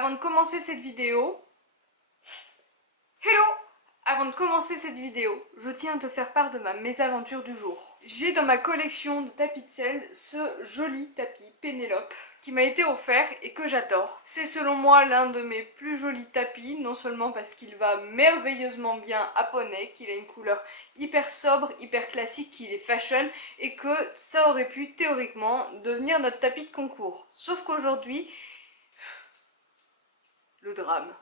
Avant de commencer cette vidéo... Hello! Avant de commencer cette vidéo, je tiens à te faire part de ma mésaventure du jour. J'ai dans ma collection de tapis de sel ce joli tapis Pénélope qui m'a été offert et que j'adore. C'est selon moi l'un de mes plus jolis tapis, non seulement parce qu'il va merveilleusement bien à poney, qu'il a une couleur hyper sobre, hyper classique, qu'il est fashion et que ça aurait pu théoriquement devenir notre tapis de concours. Sauf qu'aujourd'hui, le drame.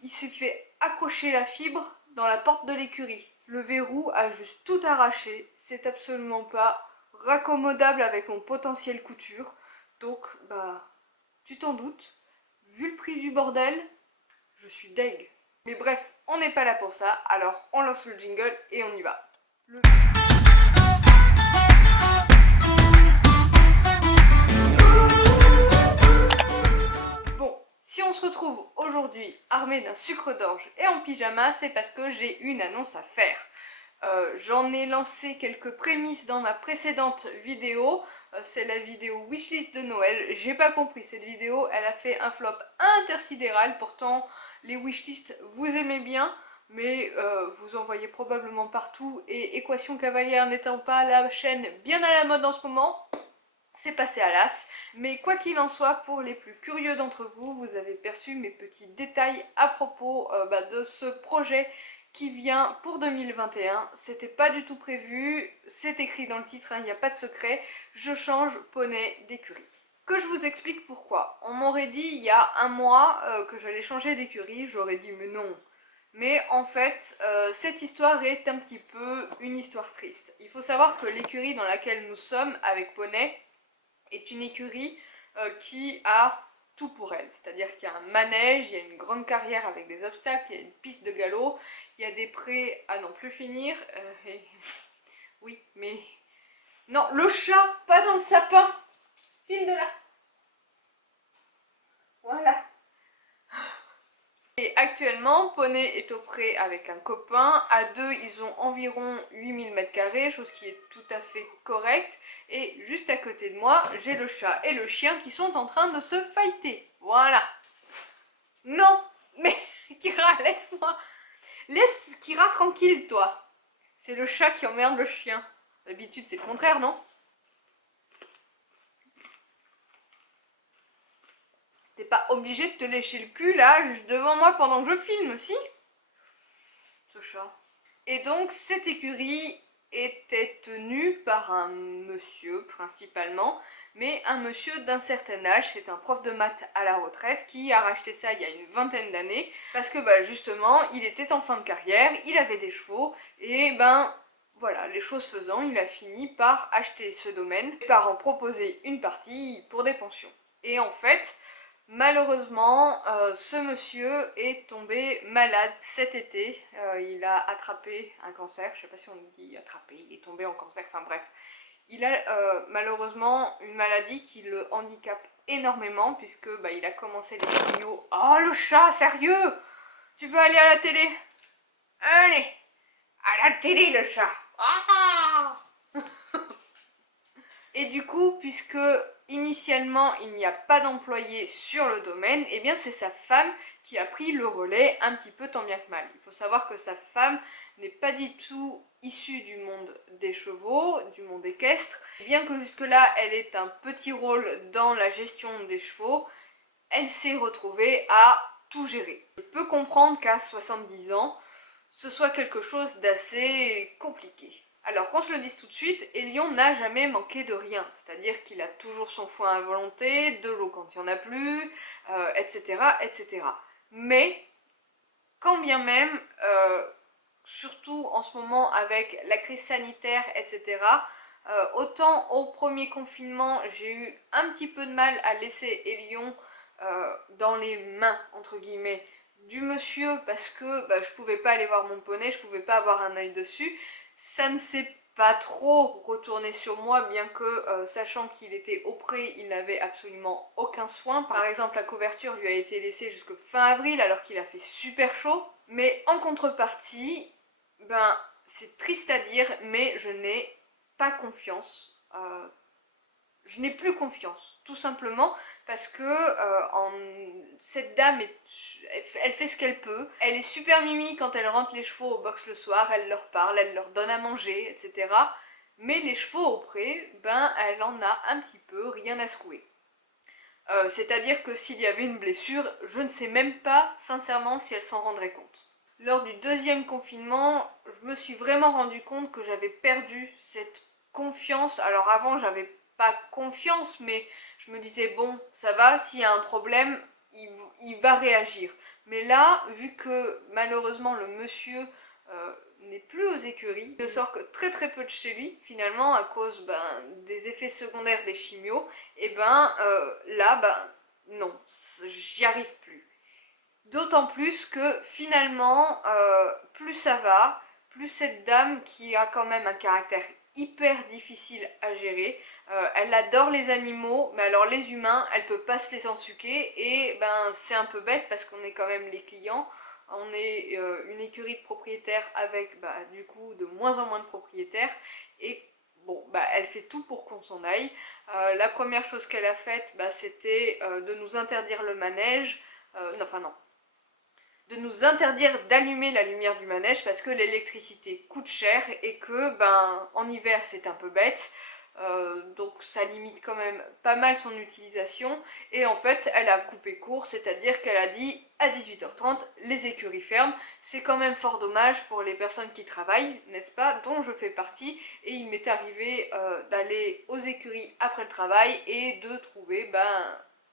Il s'est fait accrocher la fibre dans la porte de l'écurie. Le verrou a juste tout arraché, c'est absolument pas raccommodable avec mon potentiel couture. Donc, bah, tu t'en doutes, vu le prix du bordel, je suis deg. Mais bref, on n'est pas là pour ça, alors on lance le jingle et on y va. Si on se retrouve aujourd'hui armé d'un sucre d'orge et en pyjama, c'est parce que j'ai une annonce à faire. J'en ai lancé quelques prémices dans ma précédente vidéo, c'est la vidéo wishlist de Noël. J'ai pas compris cette vidéo, elle a fait un flop intersidéral, pourtant les wishlists vous aimez bien, mais vous en voyez probablement partout et Équation Cavalière n'étant pas la chaîne bien à la mode en ce moment, c'est passé à l'as. Mais quoi qu'il en soit, pour les plus curieux d'entre vous, vous avez perçu mes petits détails à propos de ce projet qui vient pour 2021. C'était pas du tout prévu, c'est écrit dans le titre, il n'y a pas de secret. Je change poney d'écurie. Que je vous explique pourquoi. On m'aurait dit il y a un mois que j'allais changer d'écurie, j'aurais dit mais non. Mais en fait, cette histoire est un petit peu une histoire triste. Il faut savoir que l'écurie dans laquelle nous sommes avec poney est une écurie qui a tout pour elle. C'est-à-dire qu'il y a un manège, il y a une grande carrière avec des obstacles, il y a une piste de galop, il y a des prés à n'en plus finir. Oui, mais... Non, le chat, pas dans le sapin. File de là. Voilà. Et actuellement, poney est au pré avec un copain. À deux, ils ont environ 8000 m², chose qui est tout à fait correcte. Et juste à côté de moi, j'ai le chat et le chien qui sont en train de se fighter. Voilà. Non, mais Kira, laisse-moi. Laisse Kira tranquille, toi. C'est le chat qui emmerde le chien. D'habitude, c'est le contraire, non? T'es pas obligé de te lécher le cul, là, juste devant moi pendant que je filme, si? Ce chat. Et donc, cette écurie était tenue par un monsieur, principalement, mais un monsieur d'un certain âge, c'est un prof de maths à la retraite qui a racheté ça il y a une vingtaine d'années, parce que justement, il était en fin de carrière, il avait des chevaux, et voilà, les choses faisant, il a fini par acheter ce domaine, et par en proposer une partie pour des pensions. Et en fait, malheureusement, ce monsieur est tombé malade cet été. Il a attrapé un cancer, je sais pas si on dit attrapé, il est tombé en cancer, enfin bref. Il a malheureusement une maladie qui le handicape énormément puisque il a commencé les signaux. Oh le chat, sérieux? Tu veux aller à la télé? Allez, à la télé le chat. Ah. Et du coup, puisque initialement il n'y a pas d'employé sur le domaine, et bien c'est sa femme qui a pris le relais un petit peu tant bien que mal. Il faut savoir que sa femme n'est pas du tout issue du monde des chevaux, du monde équestre. Bien que jusque-là elle ait un petit rôle dans la gestion des chevaux, elle s'est retrouvée à tout gérer. Je peux comprendre qu'à 70 ans, ce soit quelque chose d'assez compliqué. Alors qu'on se le dise tout de suite, Elion n'a jamais manqué de rien, c'est-à-dire qu'il a toujours son foin à volonté, de l'eau quand il n'y en a plus, etc., etc. Mais, quand bien même, surtout en ce moment avec la crise sanitaire, etc., autant au premier confinement, j'ai eu un petit peu de mal à laisser Elion dans les mains, entre guillemets, du monsieur parce que je pouvais pas aller voir mon poney, je pouvais pas avoir un œil dessus. Ça ne s'est pas trop retourné sur moi, bien que sachant qu'il était au pré, il n'avait absolument aucun soin. Par exemple, la couverture lui a été laissée jusqu'au fin avril alors qu'il a fait super chaud. Mais en contrepartie, c'est triste à dire, mais je n'ai pas confiance. Je n'ai plus confiance, tout simplement parce que cette dame, elle fait ce qu'elle peut. Elle est super mimi quand elle rentre les chevaux au box le soir, elle leur parle, elle leur donne à manger, etc. Mais les chevaux au pré, ben elle en a un petit peu rien à secouer. C'est-à-dire que s'il y avait une blessure, je ne sais même pas sincèrement si elle s'en rendrait compte. Lors du deuxième confinement, je me suis vraiment rendu compte que j'avais perdu cette confiance. Alors avant, j'avais pas confiance, mais je me disais, bon, ça va, s'il y a un problème, il va réagir. Mais là, vu que malheureusement le monsieur n'est plus aux écuries, il ne sort que très peu de chez lui, finalement, à cause des effets secondaires des chimios, et là, non, j'y arrive plus. D'autant plus que finalement, plus ça va, plus cette dame qui a quand même un caractère hyper difficile à gérer, elle adore les animaux, mais alors les humains, elle peut pas se les ensuquer et c'est un peu bête parce qu'on est quand même les clients. On est une écurie de propriétaires avec du coup de moins en moins de propriétaires et bon, elle fait tout pour qu'on s'en aille. La première chose qu'elle a faite, c'était de nous interdire le manège, non, de nous interdire d'allumer la lumière du manège parce que l'électricité coûte cher et que en hiver c'est un peu bête. Donc ça limite quand même pas mal son utilisation et en fait elle a coupé court, c'est-à-dire qu'elle a dit à 18h30 les écuries ferment. C'est quand même fort dommage pour les personnes qui travaillent, n'est-ce pas, dont je fais partie, et il m'est arrivé d'aller aux écuries après le travail et de trouver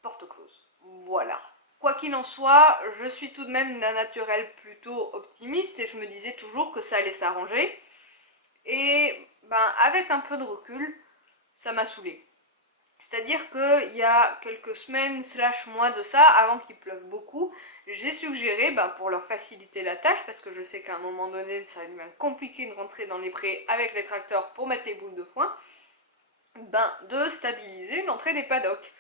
porte close. Voilà. Quoi qu'il en soit, je suis tout de même d'un naturel plutôt optimiste et je me disais toujours que ça allait s'arranger. Et avec un peu de recul, ça m'a saoulée. C'est-à-dire qu'il y a quelques semaines / mois de ça, avant qu'il pleuve beaucoup, j'ai suggéré, pour leur faciliter la tâche, parce que je sais qu'à un moment donné, ça devient compliqué de rentrer dans les prés avec les tracteurs pour mettre les boules de foin, de stabiliser l'entrée des paddocks.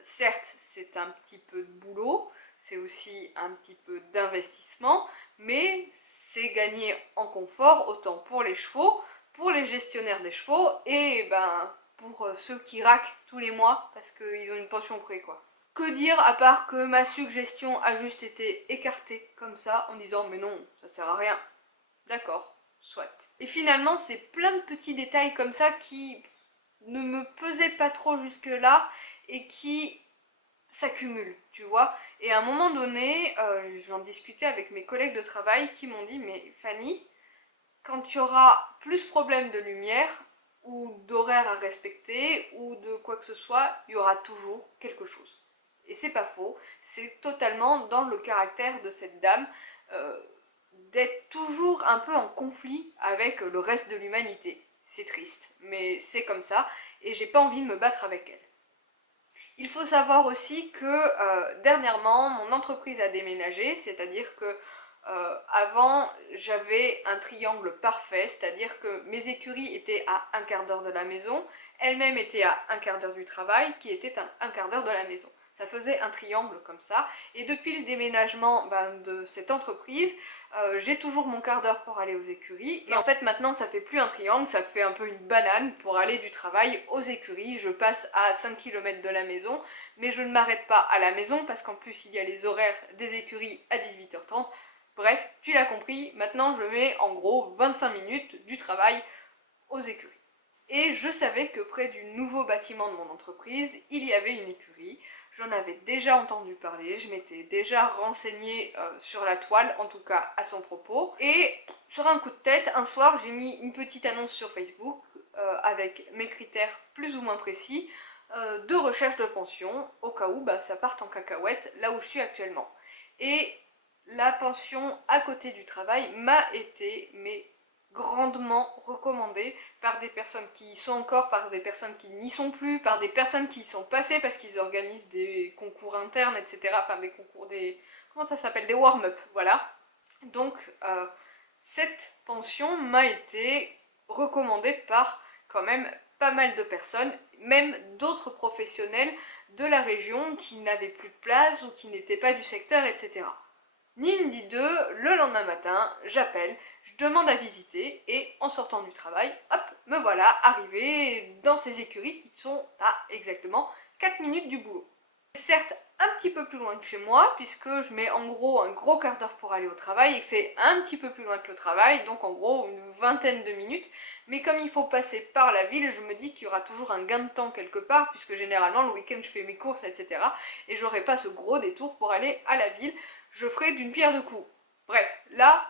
Certes, c'est un petit peu de boulot, c'est aussi un petit peu d'investissement, mais c'est gagné en confort autant pour les chevaux, pour les gestionnaires des chevaux et pour ceux qui raquent tous les mois parce qu'ils ont une pension près quoi. Que dire à part que ma suggestion a juste été écartée comme ça en disant mais non, ça sert à rien. D'accord, soit. Et finalement, c'est plein de petits détails comme ça qui ne me pesaient pas trop jusque-là et qui s'accumulent, tu vois. Et à un moment donné, j'en discutais avec mes collègues de travail qui m'ont dit mais Fanny, quand tu auras plus problème de lumière ou d'horaire à respecter ou de quoi que ce soit, il y aura toujours quelque chose. Et c'est pas faux, c'est totalement dans le caractère de cette dame d'être toujours un peu en conflit avec le reste de l'humanité. C'est triste, mais c'est comme ça, et j'ai pas envie de me battre avec elle. Il faut savoir aussi que dernièrement, mon entreprise a déménagé, c'est-à-dire que avant, j'avais un triangle parfait, c'est-à-dire que mes écuries étaient à un quart d'heure de la maison, elles-mêmes étaient à un quart d'heure du travail, qui était un quart d'heure de la maison. Ça faisait un triangle comme ça, et depuis le déménagement de cette entreprise, j'ai toujours mon quart d'heure pour aller aux écuries, et en fait maintenant ça fait plus un triangle, ça fait un peu une banane pour aller du travail aux écuries. Je passe à 5 km de la maison, mais je ne m'arrête pas à la maison parce qu'en plus il y a les horaires des écuries à 18h30. Bref, tu l'as compris, maintenant je mets en gros 25 minutes du travail aux écuries. Et je savais que près du nouveau bâtiment de mon entreprise, il y avait une écurie. J'en avais déjà entendu parler, je m'étais déjà renseignée sur la toile, en tout cas à son propos. Et sur un coup de tête, un soir, j'ai mis une petite annonce sur Facebook avec mes critères plus ou moins précis de recherche de pension, au cas où ça parte en cacahuète là où je suis actuellement. Et la pension à côté du travail m'a été grandement recommandée par des personnes qui y sont encore, par des personnes qui n'y sont plus, par des personnes qui y sont passées parce qu'ils organisent des concours internes, etc. Enfin des concours, comment ça s'appelle, des warm-up, voilà. Donc cette pension m'a été recommandée par quand même pas mal de personnes, même d'autres professionnels de la région qui n'avaient plus de place ou qui n'étaient pas du secteur, etc. Ni une ni deux, le lendemain matin, j'appelle, je demande à visiter et en sortant du travail, hop, me voilà arrivé dans ces écuries qui sont à exactement 4 minutes du boulot. Certes, un petit peu plus loin que chez moi, puisque je mets en gros un gros quart d'heure pour aller au travail et que c'est un petit peu plus loin que le travail, donc en gros une vingtaine de minutes. Mais comme il faut passer par la ville, je me dis qu'il y aura toujours un gain de temps quelque part, puisque généralement le week-end je fais mes courses, etc. Et j'aurai pas ce gros détour pour aller à la ville. Je ferai d'une pierre deux coups. Bref, là,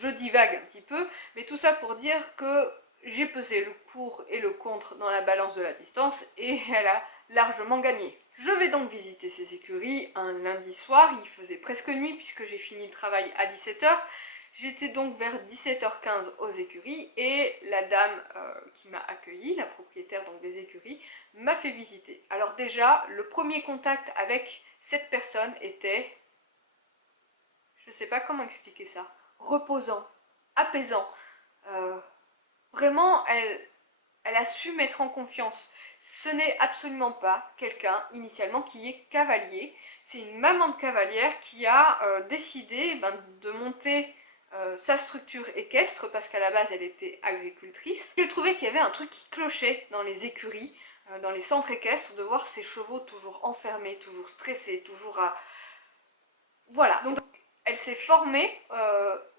je divague un petit peu, mais tout ça pour dire que j'ai pesé le pour et le contre dans la balance de la distance et elle a largement gagné. Je vais donc visiter ces écuries un lundi soir, il faisait presque nuit puisque j'ai fini le travail à 17 h. J'étais donc vers 17 h 15 aux écuries et la dame qui m'a accueillie, la propriétaire donc des écuries, m'a fait visiter. Alors déjà, le premier contact avec cette personne était, je ne sais pas comment expliquer ça, reposant, apaisant. Vraiment, elle a su mettre en confiance. Ce n'est absolument pas quelqu'un initialement qui est cavalier. C'est une maman de cavalière qui a décidé de monter sa structure équestre parce qu'à la base elle était agricultrice. Elle trouvait qu'il y avait un truc qui clochait dans les écuries, dans les centres équestres, de voir ses chevaux toujours enfermés, toujours stressés, toujours à... Voilà, donc elle s'est formée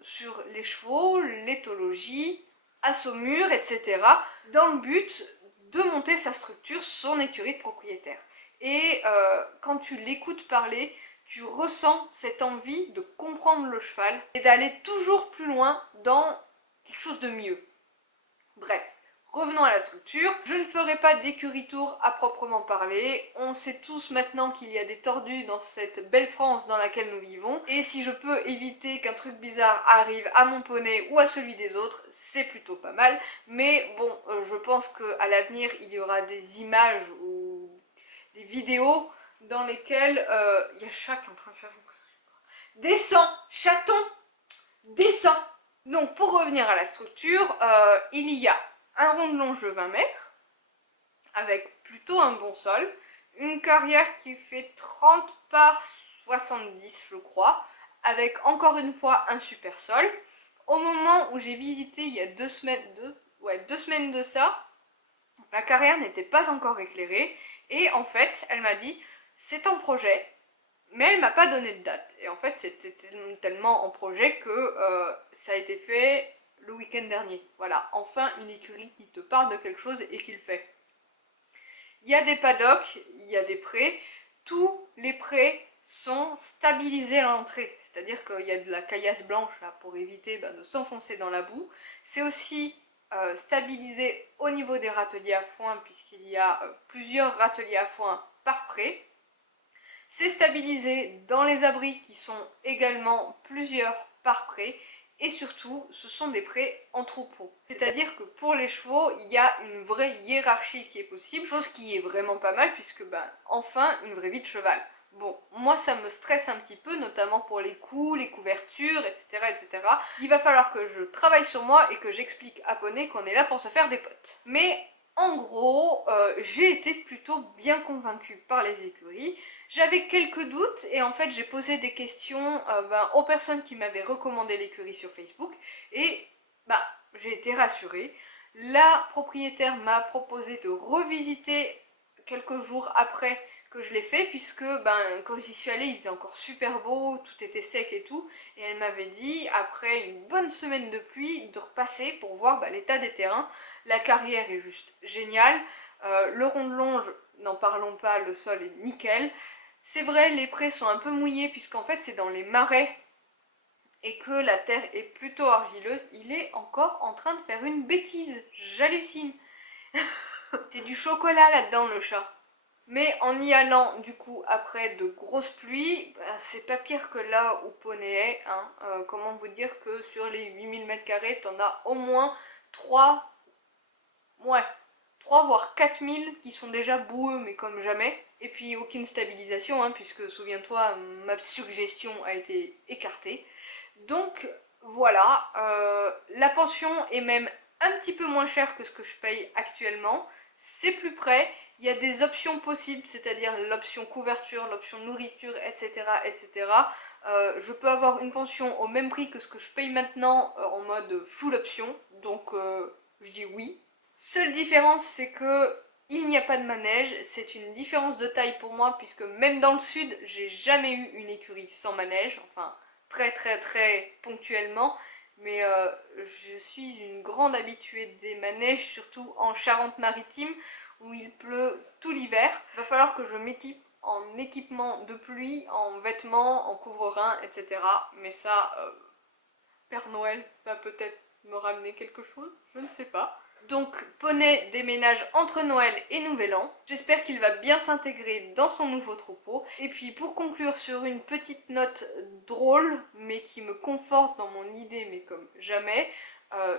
sur les chevaux, l'éthologie, à Saumur, etc. dans le but de monter sa structure, son écurie de propriétaire. Et quand tu l'écoutes parler, tu ressens cette envie de comprendre le cheval et d'aller toujours plus loin dans quelque chose de mieux. Bref, revenons à la structure. Je ne ferai pas d'écurie tour à proprement parler. On sait tous maintenant qu'il y a des tordus dans cette belle France dans laquelle nous vivons. Et si je peux éviter qu'un truc bizarre arrive à mon poney ou à celui des autres, c'est plutôt pas mal. Mais bon, je pense qu'à l'avenir, il y aura des images ou des vidéos dans lesquelles il y a chat qui est en train de faire... Descends, chaton, descends. Donc pour revenir à la structure, il y a un rond de longe de 20 mètres, avec plutôt un bon sol, une carrière qui fait 30 par 70 je crois, avec encore une fois un super sol. Au moment où j'ai visité il y a 2 semaines de ça, la carrière n'était pas encore éclairée, et en fait elle m'a dit c'est en projet, mais elle m'a pas donné de date. Et en fait, c'était tellement en projet que ça a été fait le week-end dernier. Voilà, enfin une écurie qui te parle de quelque chose et qui le fait. Il y a des paddocks, il y a des prés. Tous les prés sont stabilisés à l'entrée. C'est-à-dire qu'il y a de la caillasse blanche là pour éviter de s'enfoncer dans la boue. C'est aussi stabilisé au niveau des râteliers à foin puisqu'il y a plusieurs râteliers à foin par pré. C'est stabilisé dans les abris qui sont également plusieurs par pré et surtout ce sont des prés en troupeau. C'est-à-dire que pour les chevaux il y a une vraie hiérarchie qui est possible, chose qui est vraiment pas mal puisque enfin une vraie vie de cheval. Bon, moi ça me stresse un petit peu, notamment pour les coups, les couvertures, etc. etc. Il va falloir que je travaille sur moi et que j'explique à Poney qu'on est là pour se faire des potes. Mais en gros, j'ai été plutôt bien convaincue par les écuries. J'avais quelques doutes et en fait j'ai posé des questions aux personnes qui m'avaient recommandé l'écurie sur Facebook et j'ai été rassurée. La propriétaire m'a proposé de revisiter quelques jours après que je l'ai fait puisque quand j'y suis allée il faisait encore super beau, tout était sec et tout et elle m'avait dit après une bonne semaine de pluie de repasser pour voir l'état des terrains. La carrière est juste géniale, le rond de longe n'en parlons pas, le sol est nickel. C'est vrai, les prés sont un peu mouillés puisqu'en fait c'est dans les marais et que la terre est plutôt argileuse. Il est encore en train de faire une bêtise, j'hallucine. C'est du chocolat là-dedans le chat. Mais en y allant du coup après de grosses pluies, c'est pas pire que là où Poney est. Hein. Comment vous dire que sur les 8000 m² t'en as au moins 3, ouais, 3 voire 4000 qui sont déjà boueux mais comme jamais. Et puis aucune stabilisation hein, puisque souviens-toi ma suggestion a été écartée. Donc voilà, la pension est même un petit peu moins chère que ce que je paye actuellement. C'est plus près, il y a des options possibles, c'est-à-dire l'option couverture, l'option nourriture, etc. etc. Je peux avoir une pension au même prix que ce que je paye maintenant en mode full option, donc je dis oui. Seule différence, c'est que il n'y a pas de manège, c'est une différence de taille pour moi puisque même dans le sud, j'ai jamais eu une écurie sans manège, enfin très ponctuellement, mais je suis une grande habituée des manèges, surtout en Charente-Maritime où il pleut tout l'hiver. Il va falloir que je m'équipe en équipement de pluie, en vêtements, en couvre-reins, etc. Mais ça, Père Noël va peut-être me ramener quelque chose, je ne sais pas. Donc Poney déménage entre Noël et Nouvel An. J'espère qu'il va bien s'intégrer dans son nouveau troupeau. Et puis pour conclure sur une petite note drôle, mais qui me conforte dans mon idée, mais comme jamais,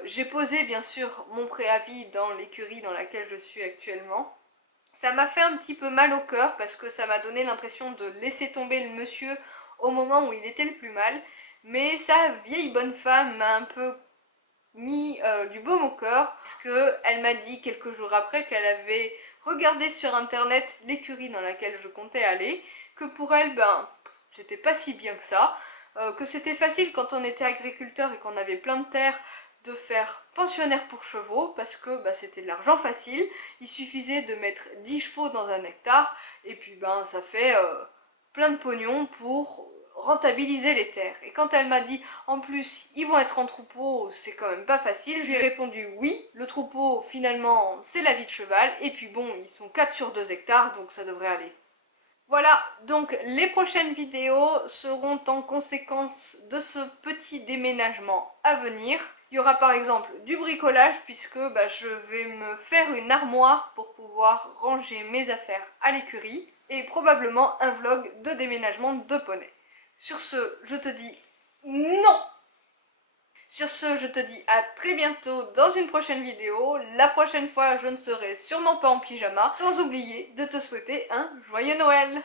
j'ai posé bien sûr mon préavis dans l'écurie dans laquelle je suis actuellement. Ça m'a fait un petit peu mal au cœur parce que ça m'a donné l'impression de laisser tomber le monsieur au moment où il était le plus mal. Mais sa vieille bonne femme m'a un peu mis du baume au cœur parce qu'elle m'a dit quelques jours après qu'elle avait regardé sur internet l'écurie dans laquelle je comptais aller, que pour elle, ben, c'était pas si bien que ça, que c'était facile quand on était agriculteur et qu'on avait plein de terre de faire pensionnaire pour chevaux parce que bah, c'était de l'argent facile, il suffisait de mettre 10 chevaux dans un hectare et puis ben ça fait plein de pognon pour rentabiliser les terres. Et quand elle m'a dit en plus ils vont être en troupeau, c'est quand même pas facile, je lui ai répondu oui, le troupeau finalement c'est la vie de cheval et puis bon ils sont 4 sur 2 hectares donc ça devrait aller. Voilà, donc les prochaines vidéos seront en conséquence de ce petit déménagement à venir. Il y aura par exemple du bricolage puisque bah, je vais me faire une armoire pour pouvoir ranger mes affaires à l'écurie et probablement un vlog de déménagement de poney. Sur ce, je te dis non! Sur ce, je te dis à très bientôt dans une prochaine vidéo. La prochaine fois, je ne serai sûrement pas en pyjama. Sans oublier de te souhaiter un joyeux Noël!